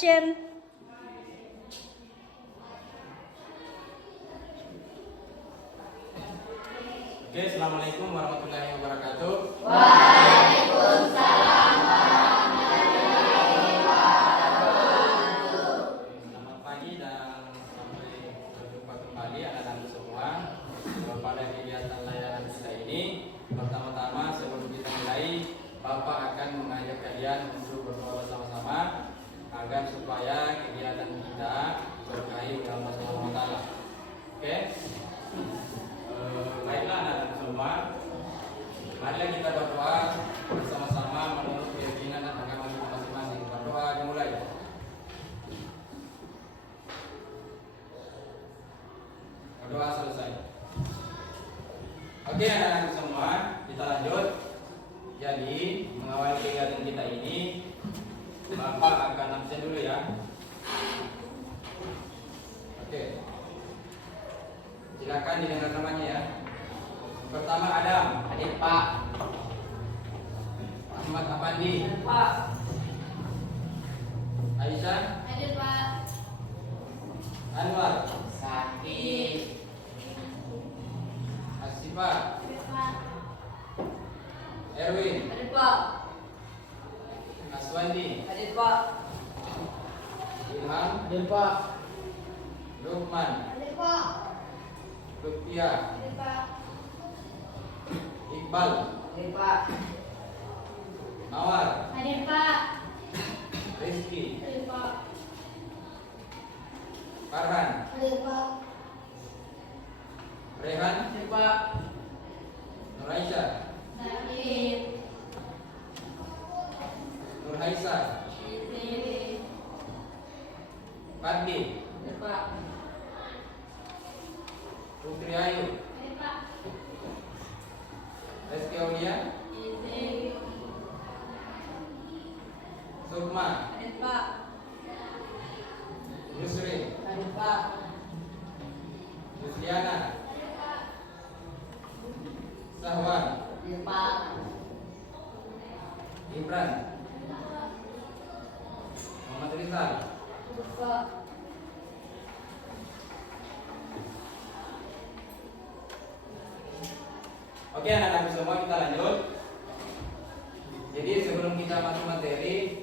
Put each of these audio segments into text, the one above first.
action. Oke, assalamualaikum warahmatullahi wabarakatuh. Waalaikumsalam warahmatullahi wabarakatuh. Selamat pagi dan sampai berjumpa kembali anak-anak semua pada kegiatan layanan kita ini. Pertama-tama sebelum kita mulai, Bapak akan mengajak kalian untuk berdoa bersama-sama agar supaya kegiatan kita berkahi dengan Allah Subhanahu wa taala. Oke? Baiklah anak-anak semua, marilah kita berdoa bersama-sama menurut keyakinan dan agama kita masing-masing. Berdoa dimulai. Berdoa selesai. Oke anak-anak semua, kita lanjut. Jadi mengawali kegiatan kita ini, Bapak akan absen dulu ya. Oke. Silakan didengar namanya ya. Pertama Adam. Hadir Pak. Ahmad Apandi. Pak. Aisyah. Hadir Pak. Anwar. Sakit. Asifa. Hadir Pak. Erwin. Hadir Pak. Aswandi. Hadir Pak. Ilham. Hadir Pak. Lukman. Hadir Pak. Lutfia. Hadir Pak. Iqbal. Hadir Pak. Mawar. Hadir Pak. Rizky. Hadir Pak. Farhan. Hadir Pak. Rehan. Hadir Pak. Nuraisyah. Sakit. Nurhaisa. Izin. Fadli. Hadir Pak. Putri Ayu. Hadir Pak. Reski Aulia. Izin. Sukma. Hadir Pak. Yusri. Hadir Pak. Yusliana. Sahwan. Hadir Pak. Ibran. Muhammad Rizal. Hadir Pak. Oke anak-anak semua, kita lanjut. Jadi sebelum kita masuk materi,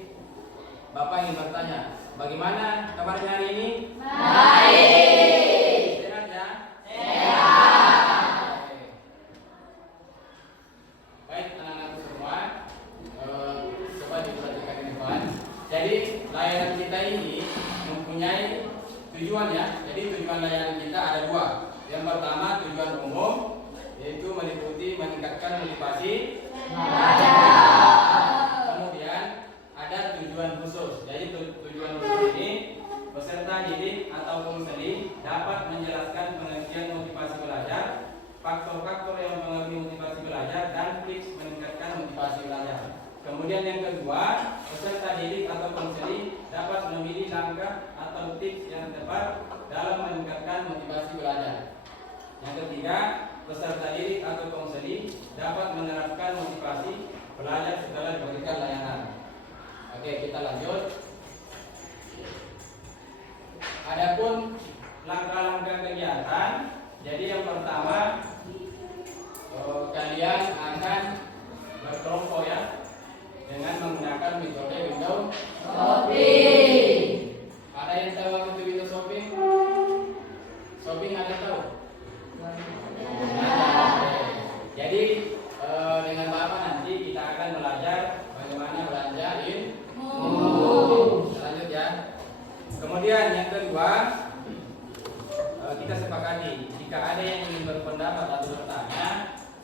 Bapak ingin bertanya, bagaimana kabarnya hari ini? Baik. Sehat ya? Sehat. Oke. Baik anak-anak semua, coba diperhatikan di depan. Jadi layanan kita ini mempunyai tujuan ya. Jadi tujuan layanan kita ada dua. Yang pertama tujuan umum, yaitu meliputi meningkatkan motivasi Belajar. Kemudian ada tujuan khusus. Jadi tujuan khusus ini peserta didik atau konseling dapat menjelaskan pengertian motivasi belajar, faktor-faktor yang mempengaruhi motivasi belajar, dan tips meningkatkan motivasi belajar. Kemudian yang kedua, peserta didik atau konseling dapat memilih langkah atau tips yang tepat dalam meningkatkan motivasi belajar. Yang ketiga, peserta didik atau konseling dapat menerapkan motivasi belajar setelah diberikan layanan. Oke, kita lanjut. Adapun langkah-langkah kegiatan, jadi yang pertama kalian akan berkelompok ya dengan menggunakan metode window Shopping. Ada yang tahu apa itu window shopping? Shopping ada yang tahu? Jadi dengan Bapak nanti kita akan belajar bagaimana belanja Lanjut ya. Kemudian yang kedua, kita sepakati jika ada yang ingin berpendapat atau bertanya,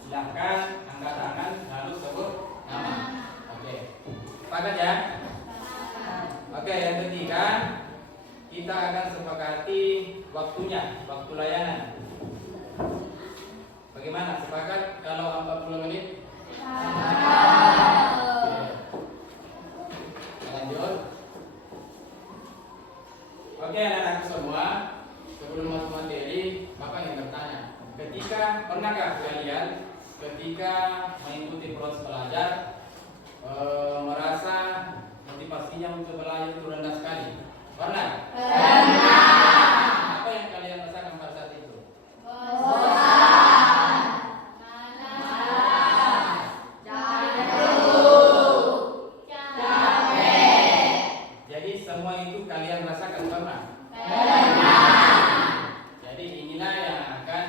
silahkan angkat tangan lalu sebut nama. Oke, sepakat ya? Oke, yang ketiga, kita akan sepakati waktunya, waktu layanan. Bagaimana? Sepakat kalau 40 menit? Lanjut. Oke anak-anak semua, sebelum masuk materi, Bapak ingin bertanya, pernahkah kalian ketika mengikuti proses belajar merasa motivasinya untuk belajar itu rendah sekali? semua itu kalian rasakan pernah? Jadi inilah yang akan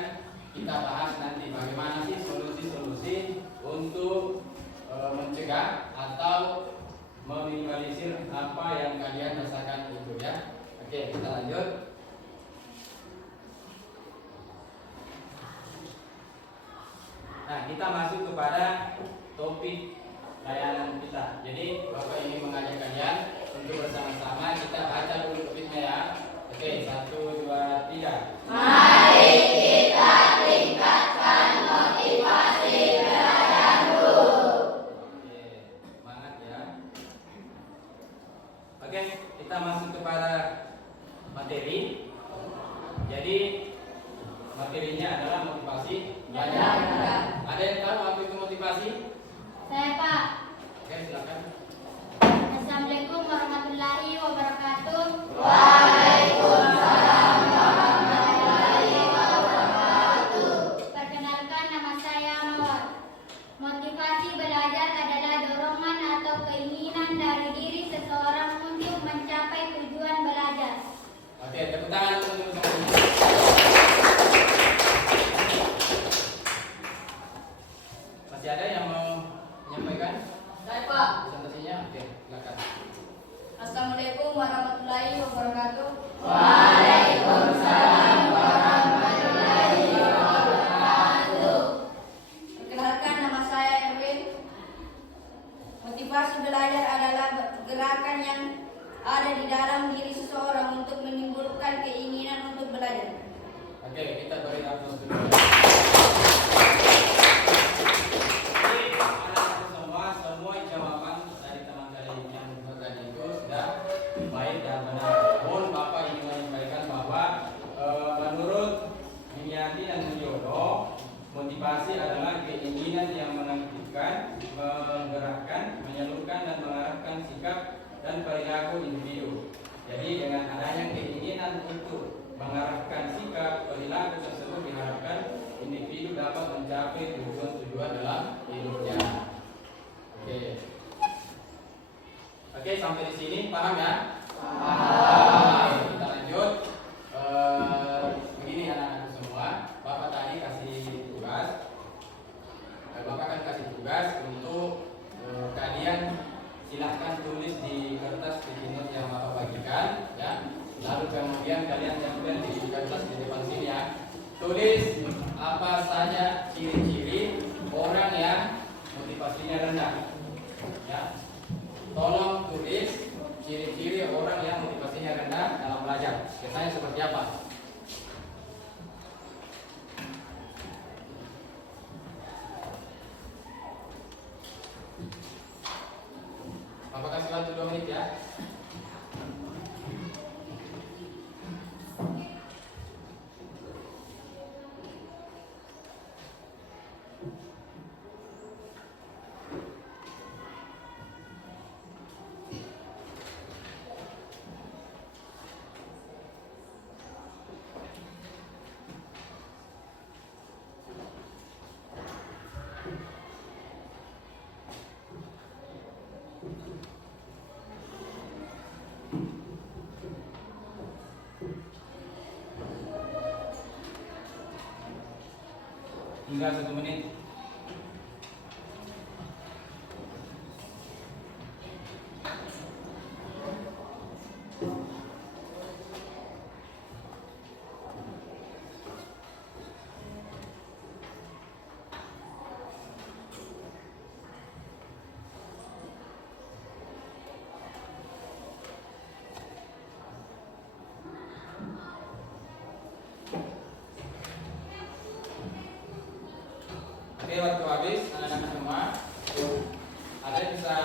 kita bahas nanti, bagaimana sih solusi-solusi untuk mencegah atau meminimalisir apa yang kalian rasakan itu ya. Oke, kita lanjut. Nah, kita masuk kepada topik layanan kita. Jadi Bapak ini mengajak kalian untuk bersama-sama kita baca dulu topiknya ya. Oke, 1, 2, 3. Mari kita tingkatkan motivasi belajar dulu. Oke, semangat ya. Oke, kita masuk kepada materi. Jadi materinya adalah motivasi belajar. Ada yang tahu apa itu motivasi? Saya Pak. Oke, silakan. Assalamualaikum warahmatullahi wabarakatuh. Waalaikumsalam warahmatullahi wabarakatuh. Perkenalkan, nama saya Mawar. Motivasi belajar adalah dorongan atau keinginan dari diri seseorang untuk mencapai tujuan belajar. Oke, tepuk tangan untuk teman-teman. Masih ada yang mau menyampaikan Saya Pak. presentasinya? Oke, silakan. Assalamualaikum warahmatullahi wabarakatuh. Waalaikumsalam warahmatullahi wabarakatuh. Perkenalkan, nama saya Erwin. Motivasi belajar adalah gerakan yang ada di dalam diri seseorang untuk menimbulkan keinginan untuk belajar. Oke, kita beri aplaus dulu. Semua jawaban dari teman kalian yang tadi itu sudah baik dan benar. Namun Bapak ingin menyampaikan bahwa menurut Miniati dan Mulyono, motivasi adalah keinginan yang mengaktifkan, menggerakkan, menyalurkan dan mengarahkan sikap dan perilaku individu. Jadi dengan adanya keinginan untuk mengarahkan sikap perilaku tersebut diharapkan individu dapat mencapai tujuan-tujuan dalam hidupnya. Oke, sampai di sini paham ya? Paham. Oke, kita lanjut. Begini anak-anak semua, Bapak tadi kasih tugas. Bapak akan kasih tugas untuk kalian silahkan tulis di kertas sticky note yang Bapak bagikan, ya. Lalu kemudian kalian tempel di kertas di depan sini ya. Tulis apa saja ciri-ciri orang yang motivasinya rendah. Ya, tolong tulis ciri-ciri orang yang motivasinya rendah dalam belajar. Biasanya seperti apa? Bapak kasih waktu 2 menit ya. Tinggal 1 menit. Oke, waktu habis anak-anak semua. Ada yang bisa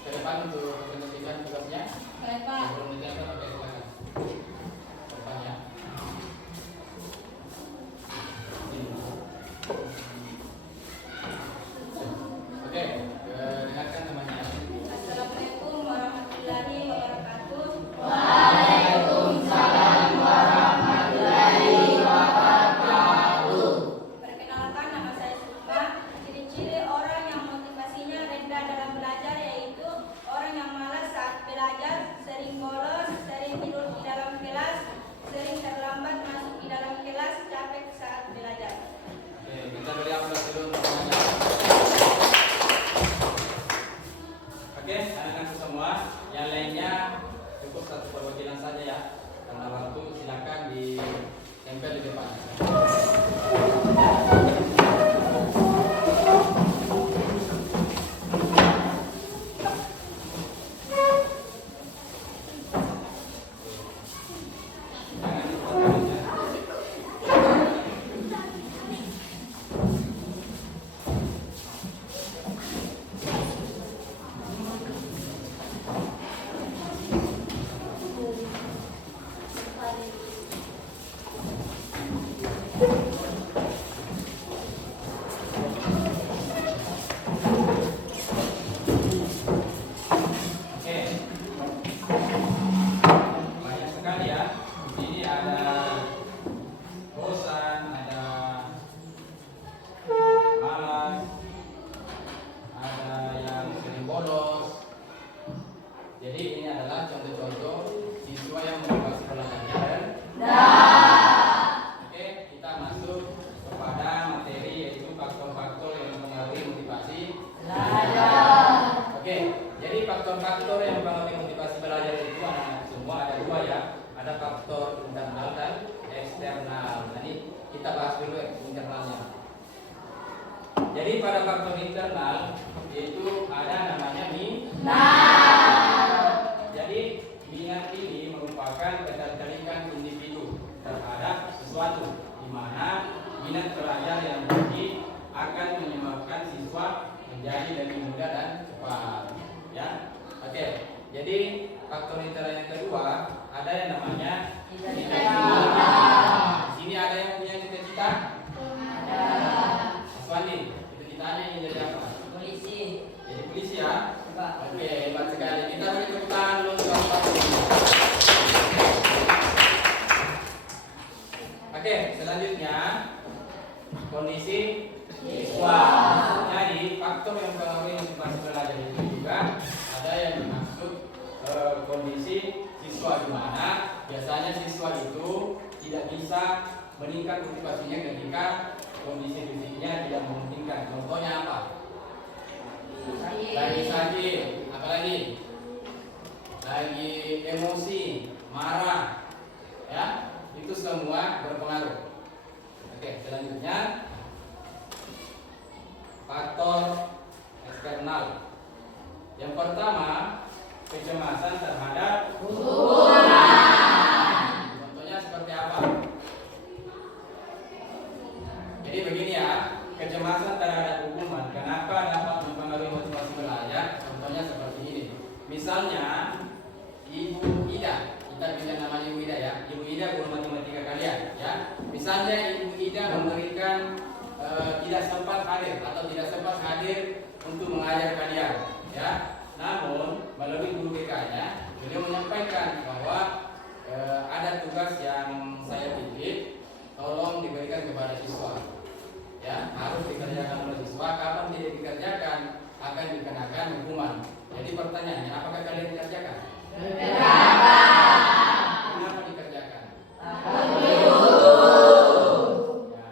ke depan untuk menunjukkan tugasnya? Baik Pak. Belum ditempel, oke, silakan. Depannya. Oke, dengarkan temannya. Assalamualaikum warahmatullahi wabarakatuh. Waalaikumsalam warahmatullahi wabarakatuh. Perkenalkan, nama saya Suka. cukup satu perwakilan saja ya. Karena waktu silakan ditempel di depan. Jadi ini adalah contoh-contoh siswa yang motivasi belajarnya dan oke, kita masuk kepada materi yaitu faktor-faktor yang mempengaruhi motivasi belajar. Oke, jadi faktor-faktor yang mempengaruhi motivasi belajar itu anak-anak semua ada dua ya. Ada faktor internal dan eksternal. Jadi kita bahas dulu internalnya. Jadi pada faktor internal yaitu ada namanya Jadi minat ini merupakan ketertarikan individu terhadap sesuatu, di mana minat belajar yang tinggi akan menyebabkan siswa menjadi lebih mudah dan cepat. Ya, oke. Jadi faktor internal yang kedua ada yang namanya cita-cita. Di sini ada yang punya cita-cita? Ada. Mas Wandi, cita-citanya ingin jadi apa? Polisi. Jadi polisi ya? Pak. Oke, hebat sekali. Kita beri tepuk tangan dulu untuk Pak. Oke, selanjutnya kondisi siswa. Jadi faktor yang mempengaruhi motivasi belajar itu juga ada yang dimaksud kondisi siswa, di mana biasanya siswa itu tidak bisa meningkat motivasinya ketika kondisi fisiknya tidak memungkinkan. Contohnya apa? Lagi sakit, apalagi lagi emosi, marah, ya, itu semua berpengaruh. Oke, selanjutnya faktor eksternal. Yang pertama, kecemasan terhadap hubungan. Contohnya seperti apa? Jadi begini ya, kecemasan terhadap hubungan. Kenapa dapat mempengaruhi motivasi belajar? Contohnya seperti ini. Misalnya Ibu Ida, kita bilang namanya Ibu Ida ya. Ibu Ida guru matematika kalian ya. Misalnya Ibu Ida memberikan tidak sempat hadir atau tidak sempat hadir untuk mengajar kalian ya. Namun melalui guru BK-nya beliau menyampaikan bahwa ada tugas yang saya titip, tolong diberikan kepada siswa. Ya, harus dikerjakan oleh siswa. Kapan tidak dikerjakan akan dikenakan hukuman. Jadi pertanyaannya, apakah kalian dikerjakan? Kenapa dikerjakan? Ya,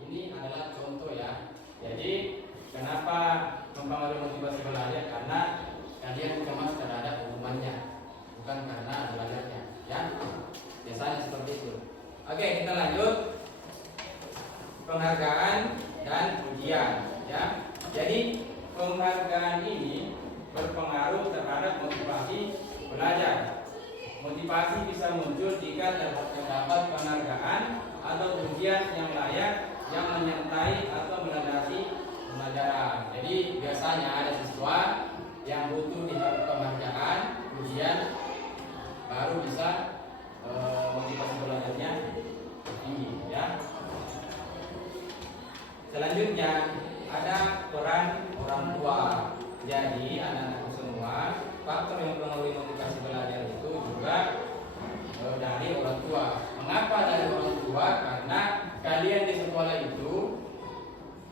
ini adalah contoh ya. Jadi kenapa mempengaruhi motivasi belajar? Karena kalian cemas terhadap hukumannya, bukan karena belajarnya. Ya, biasanya seperti itu. Oke, kita lanjut. Penghargaan dan pujian ya. Jadi penghargaan ini berpengaruh terhadap motivasi belajar. Motivasi bisa muncul jika terdapat penghargaan atau pujian yang layak yang menyertai atau melandasi pembelajaran. Jadi biasanya ada siswa yang butuh penghargaan, pujian, baru bisa motivasi belajarnya tinggi ya. Selanjutnya ada peran orang tua. Jadi anak-anak semua, faktor yang mempengaruhi motivasi belajar itu juga dari orang tua. Mengapa dari orang tua? Karena kalian di sekolah itu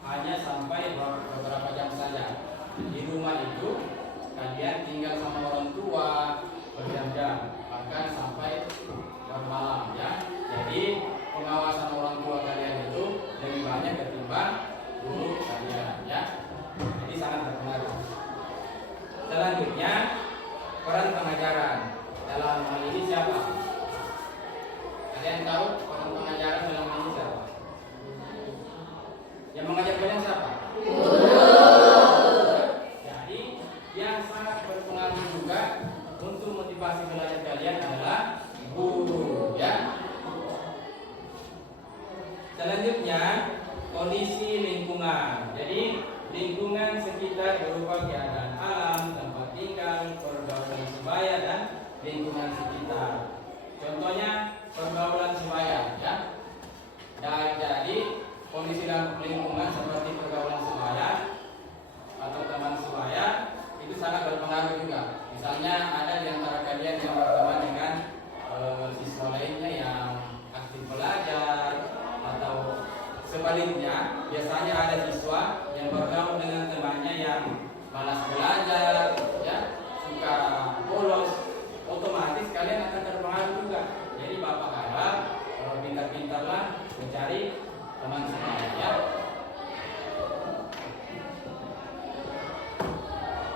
hanya sampai beberapa jam saja. Di rumah itu kalian tinggal sama orang tua berjam-jam, bahkan sampai bermalam ya. Jadi pengawasan orang tua kalian itu lebih banyak ketimbang guru kalian ya. Jadi sangat berpengaruh. Selanjutnya peran pengajaran. dalam hal ini siapa? Ada yang tahu orang pengajaran dalam hal ini siapa? Yang mengajar kalian siapa? Jadi yang sangat berpengaruh juga untuk motivasi belajar kalian adalah guru, ya. Selanjutnya kondisi lingkungan. Jadi lingkungan sekitar berupa keadaan alam, tempat tinggal, pergaulan sebaya dan lingkungan sekitar. Contohnya pergaulan sebaya, ya. Dan jadi kondisi dalam lingkungan seperti pergaulan sebaya atau teman sebaya itu sangat berpengaruh juga. Misalnya ada di antara kalian yang berteman dengan siswa lainnya yang aktif belajar, atau sebaliknya biasanya ada siswa yang bergaul dengan temannya yang malas belajar, ya, suka bolos, otomatis kalian akan terpengaruh juga. Jadi Bapak harap pintar-pintarlah mencari teman sebaya, ya.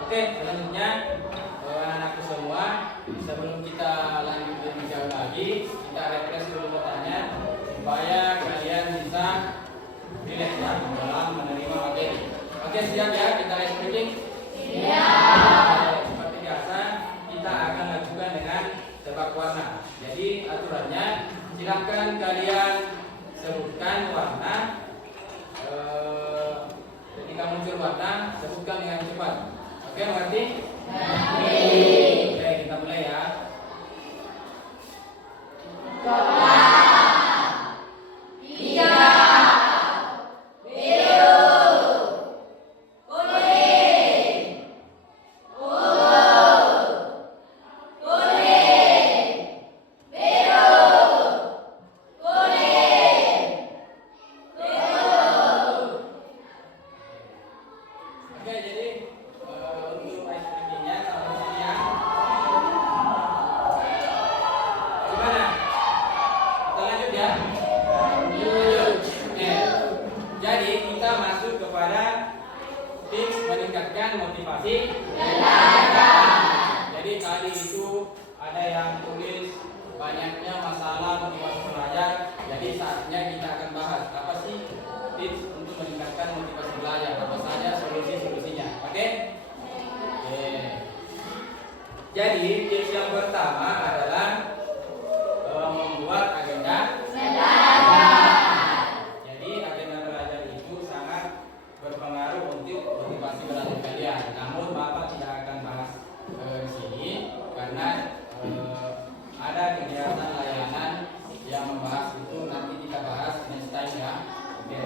Oke, selanjutnya anak-anakku semua, sebelum kita lanjut lebih jauh lagi, kita refresh dulu bertanya supaya kalian bisa relax, ya, dalam menerima materi. Oke, siap ya, kita live reading? Seperti biasa, kita akan lakukan dengan tebak warna. Jadi aturannya, silahkan kalian sebutkan warna. Ketika muncul warna, sebutkan dengan cepat. Oke, mengerti? Oke, kita mulai ya. Oke, jadi untuk ice breakingnya sampai sini ya. Gimana? Kita lanjut ya. Lanjut. Oke. Jadi kita masuk kepada tips meningkatkan motivasi belajar. Jadi tadi itu ada yang tulis banyaknya masalah motivasi belajar. Jadi saatnya kita akan bahas apa sih tips untuk meningkatkan motivasi belajar, apa saja solusi-solusinya. Oke? Oke. Jadi tips yang pertama adalah membuat agenda belajar. Jadi agenda belajar itu sangat berpengaruh untuk motivasi belajar kalian. Namun Bapak tidak akan bahas di sini karena ada kegiatan layanan yang membahas itu, nanti kita bahas next time ya. Oke.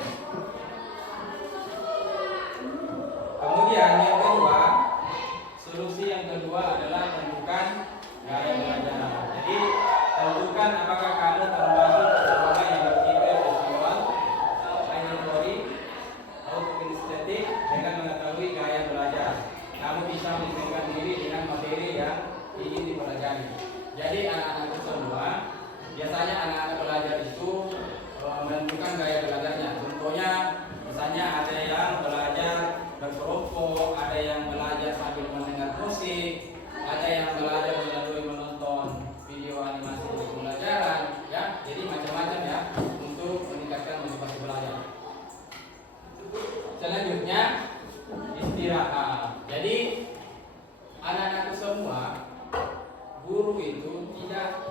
Kemudian yang kedua, solusi yang kedua adalah tentukan gaya belajar. Jadi tentukan apakah kamu termasuk orang yang bertipe visual, auditory, atau kinestetik dengan mengetahui gaya belajar. Kamu bisa menyesuaikan diri dengan materi yang ingin dipelajari. Jadi anak-anak semua, biasanya anak-anak belajar itu menentukan gaya belajarnya. Contohnya, misalnya ada yang belajar berkelompok, ada yang belajar sambil mendengar musik, ada yang belajar melalui menonton video animasi untuk pembelajaran, ya. Jadi macam-macam ya untuk meningkatkan motivasi belajar. Selanjutnya istirahat. Jadi anak-anakku semua, guru itu tidak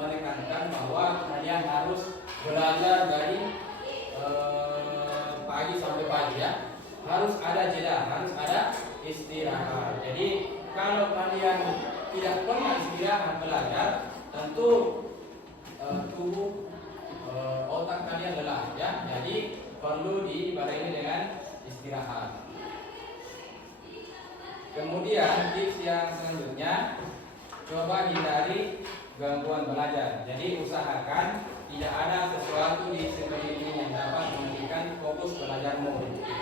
menekankan bahwa kalian harus belajar dari pagi sampai pagi, ya. Harus ada jeda, harus ada istirahat. Jadi kalau kalian tidak pernah istirahat belajar, tentu tubuh otak kalian lelah, ya. Jadi perlu dibarengi dengan istirahat. Kemudian tips yang selanjutnya, coba hindari gangguan belajar. Jadi usahakan tidak ada sesuatu di sekeliling yang dapat menghentikan fokus belajarmu,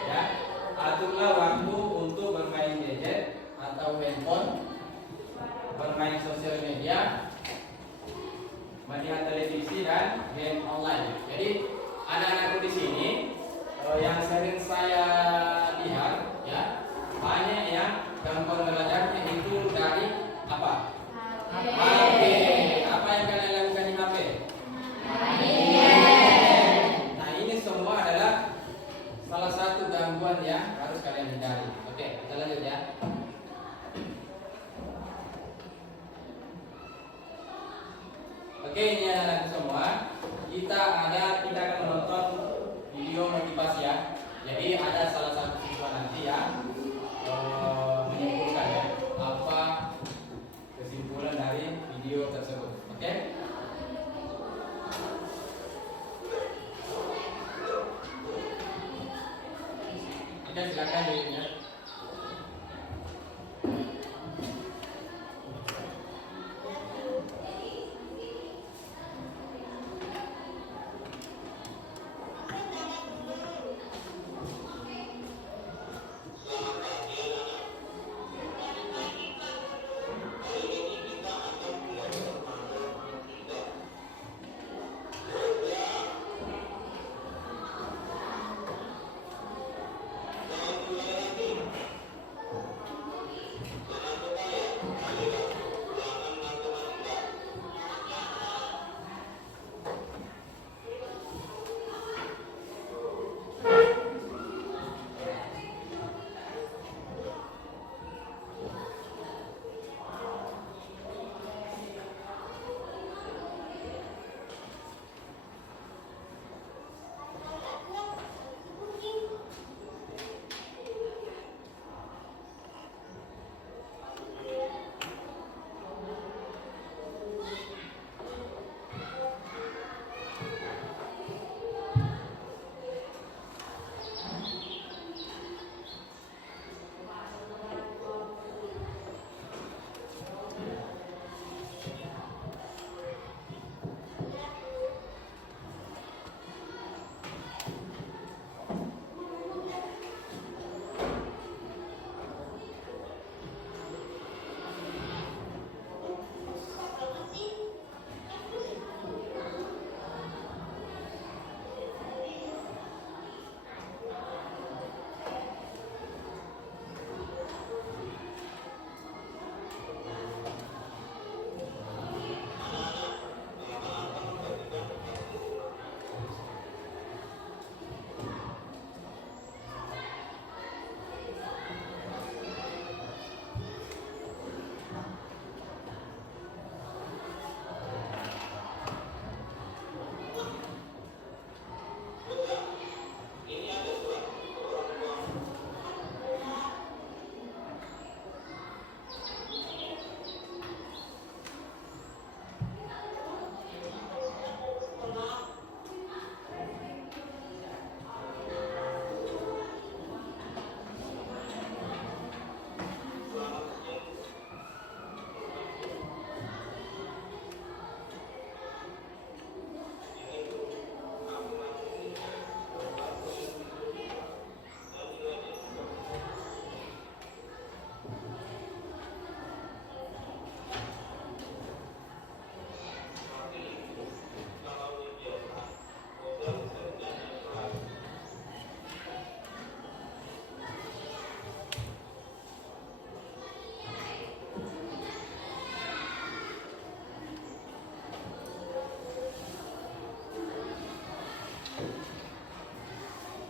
ya. Aturlah waktu untuk bermain gadget atau handphone, bermain sosial media, melihat televisi dan game online. Jadi anak-anakku di sini yang sering saya lihat, ya, banyak yang gangguan belajarnya itu dari apa? HP. Apa yang kalian lakukan di HP? Nah, ini semua adalah salah satu gangguan yang harus kalian hindari. Oke, kita lanjut ya. Oke, ini anak-anak semua. Kita akan menonton video motivasi ya. Jadi ada salah satu siswa nanti yang menyimpulkan ya apa kesimpulan dari video tersebut. Oke? Oke, silakan ya.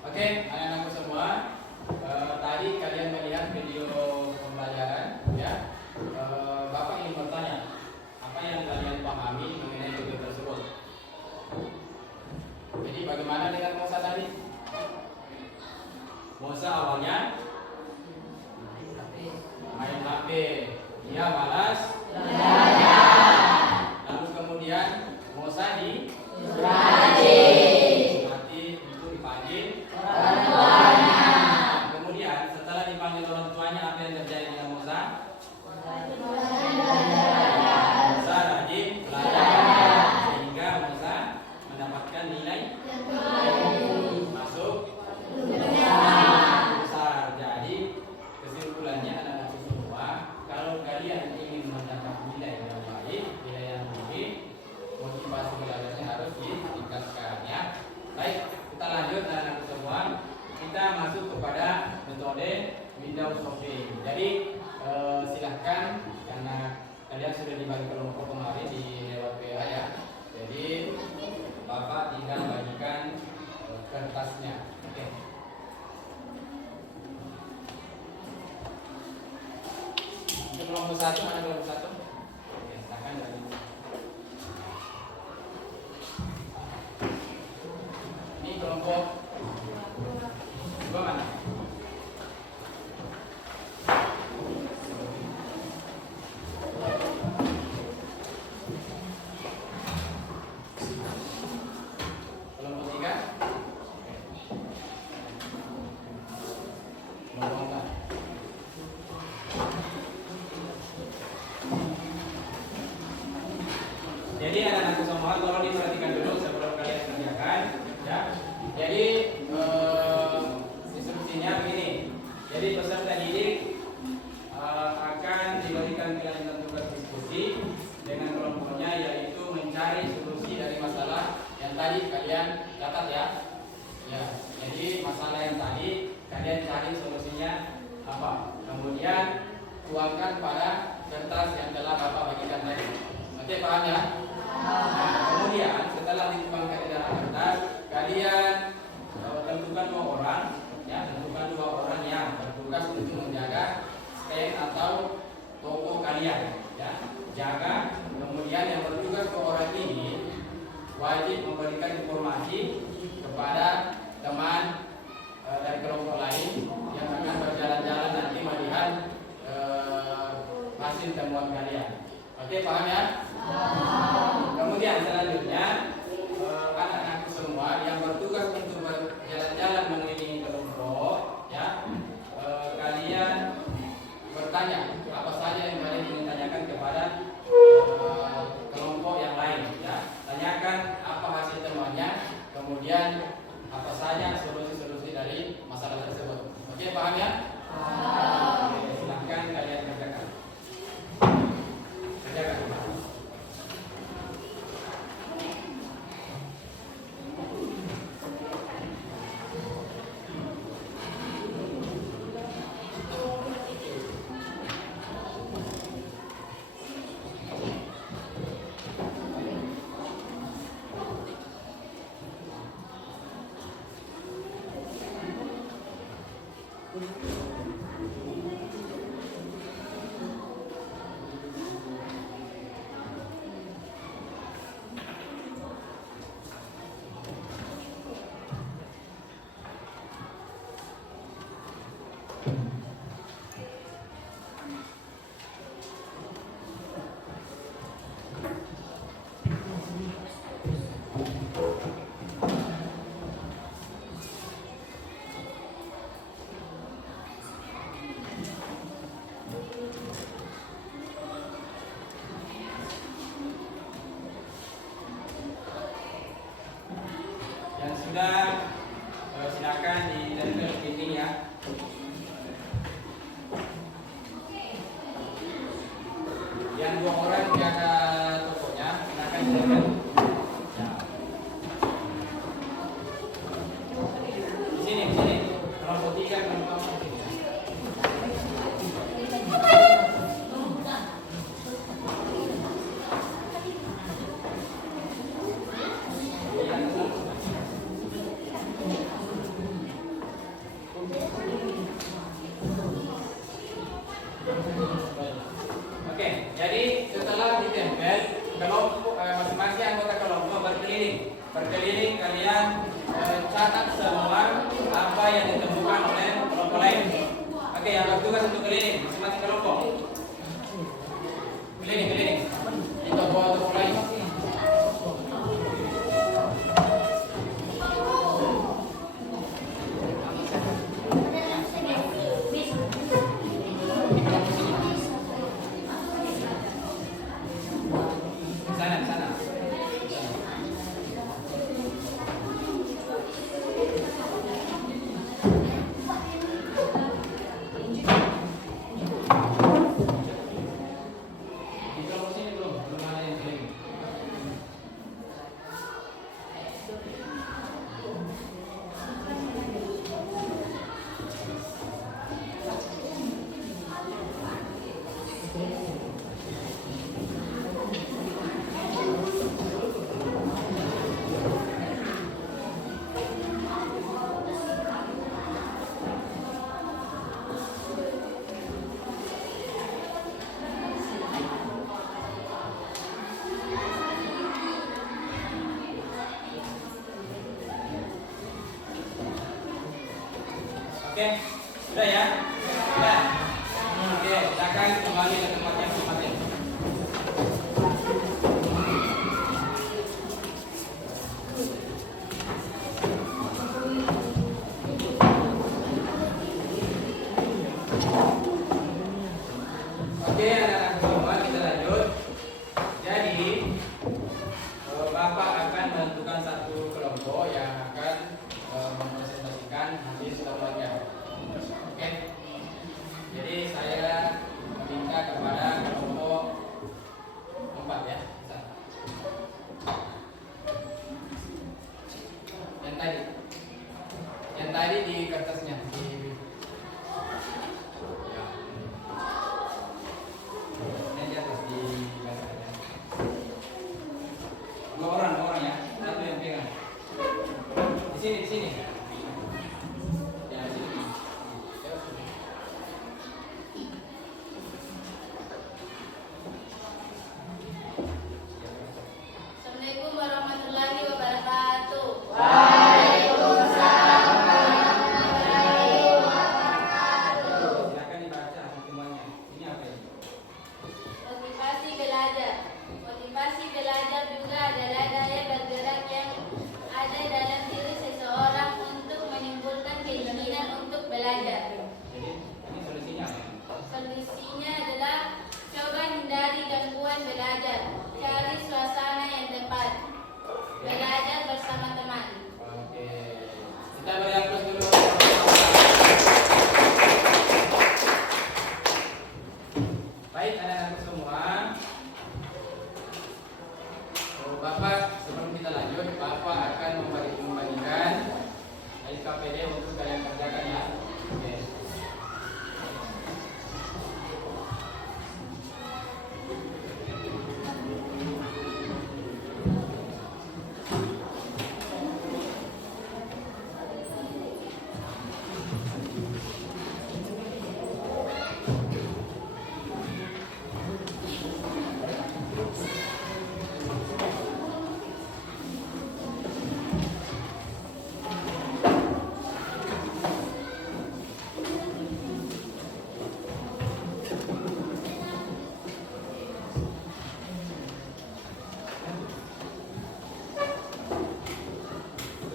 Oke, anak-anakku semua, tadi kalian melihat video pembelajaran, ya. Bapak ingin bertanya, apa yang kalian pahami mengenai video tersebut? Jadi bagaimana dengan Musa tadi? Musa awalnya main HP, dia malas belajar. Lalu kemudian Musa di mati untuk dipanggil orang tua. satu, mana kelompok satu? Oke, silakan dari ini kelompok dua mana? Kelompok tiga? Kelompok empat. Jadi anak-anakku semua tolong diperhatikan dulu sebelum kalian kerjakan, ya. Jadi instruksinya begini. Jadi peserta didik akan diberikan kelanjutan tugas diskusi dengan kelompoknya, yaitu mencari solusi dari masalah yang tadi kalian catat ya. Ya. Jadi masalah yang tadi kalian cari solusinya apa? Kemudian tuangkan pada kertas yang telah Bapak bagikan tadi. Oke, paham ya? Nah, kemudian setelah dituangkan di dalam kertas, kalian tentukan dua orang, ya, tentukan dua orang yang bertugas untuk menjaga stand atau toko kalian, ya, jaga. Kemudian yang bertugas dua orang ini wajib memberikan informasi kepada teman dari kelompok lain yang akan berjalan-jalan nanti melihat hasil temuan kalian. Oke, paham ya? Kemudian selanjutnya anak-anakku semua yang bertugas untuk berjalan-jalan mengelilingi kelompok, ya, kalian bertanya apa saja yang kalian ingin tanyakan kepada kelompok yang lain, ya. Tanyakan apa hasil temuannya, kemudian apa saja solusi-solusi dari masalah tersebut. Oke, paham ya? Oke, silakan kalian kerjakan. Kerjakan. Yang sudah silakan ditempel di dinding ya. Yang dua orang jaga tokonya silakan ditempel. Ya. Di sini, kelompok tiga, kelompok empat. Oke, jadi setelah ditempel, kelompok masing-masing Oke, sudah ya? Sudah. Oke, silakan kembali ke tempat yang masing-masing. Oke, anak-anak semua kita lanjut. Jadi, Bapak akan menentukan satu kelompok yang akan mempresentasikan hasil sudah belajar. Oke. Jadi saya meminta kepada kelompok 4 ya. Bisa. Yang tadi di kertasnya di ya. Ini di atas di kertasnya. Dua orang ya. Satu yang pegang. Di sini. Ya, di sini. Assalamualaikum warahmatullahi wabarakatuh. Silakan dibaca semuanya. Ini apa ini? Motivasi belajar. Motivasi belajar juga adalah daya bergerak yang ada dalam diri seseorang untuk menimbulkan keinginan untuk belajar. Jadi ini solusinya apa? Solusinya adalah coba hindari gangguan belajar. Cari suasana yang tepat. Belajar bersama teman. Oke. Kita beri aplaus dulu. Baik anak-anak semua. Bapak sebelum kita lanjut, Bapak akan membagikan SKPD untuk kalian kerjakan ya. Oke.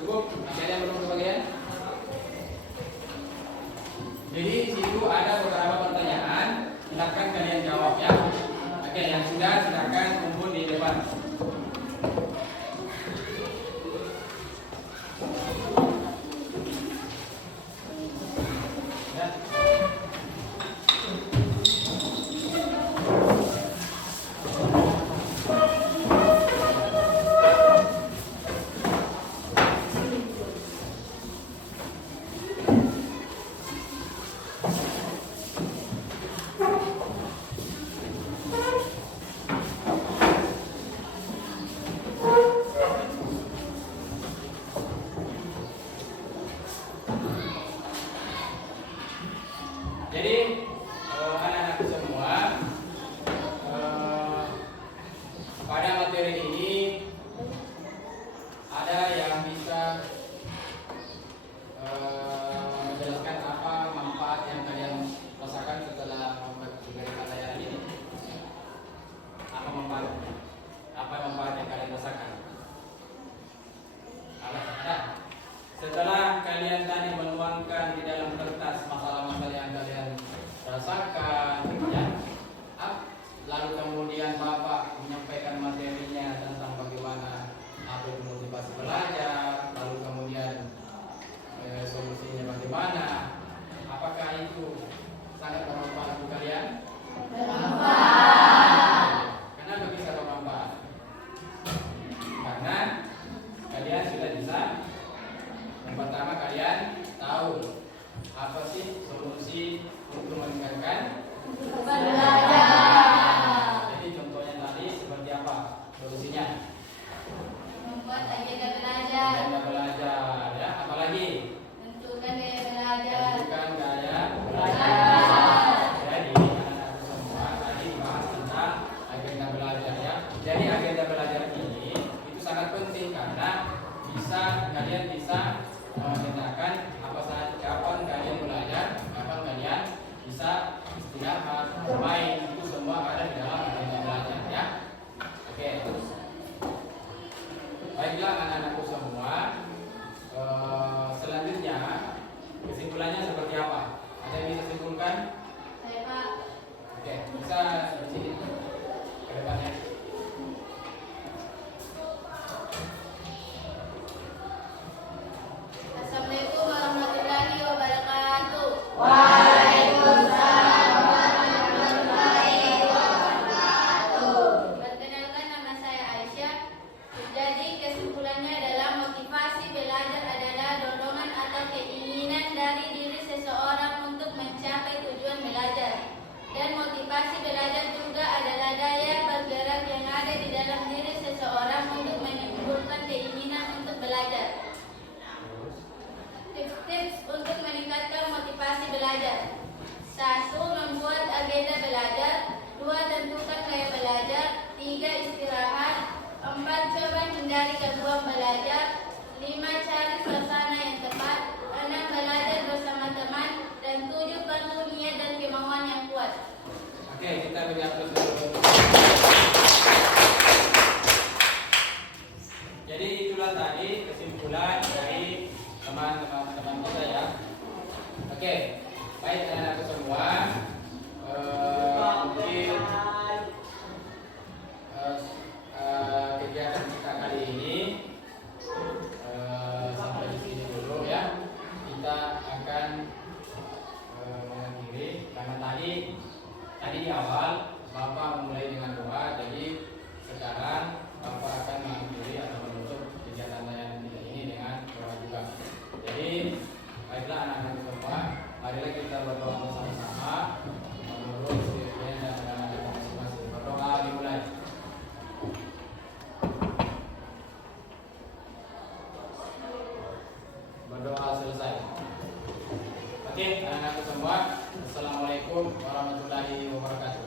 Cukup? Masih ada yang belum kebagian? Jadi di situ ada beberapa pertanyaan, silakan kalian jawab ya. Oke, yang sudah silakan kumpul di depan. Ya. Jadi anak-anak semua pada materi ini ada yang bisa menjelaskan apa manfaat yang kalian rasakan setelah mempelajari pelajaran ini. Apa manfaatnya? Apa manfaat yang kalian rasakan? Ada. Setelah kalian tadi menuangkan di dalam kertas masalah-masalah yang kalian rasakan, ya, lalu kemudian Bapak menyampaikan materinya tentang bagaimana apa itu motivasi belajar, lalu kemudian solusinya bagaimana, apakah itu sangat bermanfaat untuk kalian? Kenapa bisa bermanfaat? Karena kalian sudah bisa. Yang pertama, kalian tahu apa sih solusi untuk meningkatkan Belajar. Jadi contohnya tadi seperti apa solusinya? Membuat agenda belajar. Agenda belajar, ya. Apalagi? Tentukan gaya belajar. Tentukan gaya Belajar. Jadi anak-anak semua tadi bahas tentang agenda belajar, ya. Jadi agenda belajar ini itu sangat penting karena kalian bisa membedakan apa saja kapan kalian belajar. baiklah anak-anakku semua. Selanjutnya kesimpulannya seperti apa? Ada yang bisa simpulkan? Saya Pak. Oke, bisa di sini ke depannya. Assalamualaikum warahmatullahi wabarakatuh. Perkenalkan, nama saya Aisyah. Jadi kesimpulannya adalah motivasi belajar adalah dorongan atau keinginan dari diri seseorang untuk mencapai tujuan belajar. Dan motivasi belajar juga adalah daya bergerak yang ada di dalam diri seseorang untuk menimbulkan keinginan untuk belajar. Tips-tips untuk meningkatkan motivasi belajar. 1. Membuat agenda belajar. 2. Tentukan gaya belajar. 3. Istirahat. 4. Coba hindari gangguan belajar. 5. Cari suasana yang tepat. 6. Belajar bersama teman. Dan 7. Perlu niat dan kemauan yang kuat. Oke, kita beri aplaus dulu. Jadi itulah tadi kesimpulan dari teman-teman kita ya. Oke, baik anak-anakku semua. Mungkin kegiatan kita kali ini sampai di sini dulu ya. Kita akan mengakhiri karena tadi di awal Bapak memulai dengan doa, jadi sekarang Bapak akan mengakhiri atau menutup kegiatan layanan kita ini dengan doa juga. Jadi baiklah anak-anak semua, marilah kita berdoa bersama-sama menurut sirkuit dan anak-anak kita masing-masing. Berdoa dimulai. Berdoa selesai. Oke, anak-anak semua, assalamualaikum warahmatullahi wabarakatuh.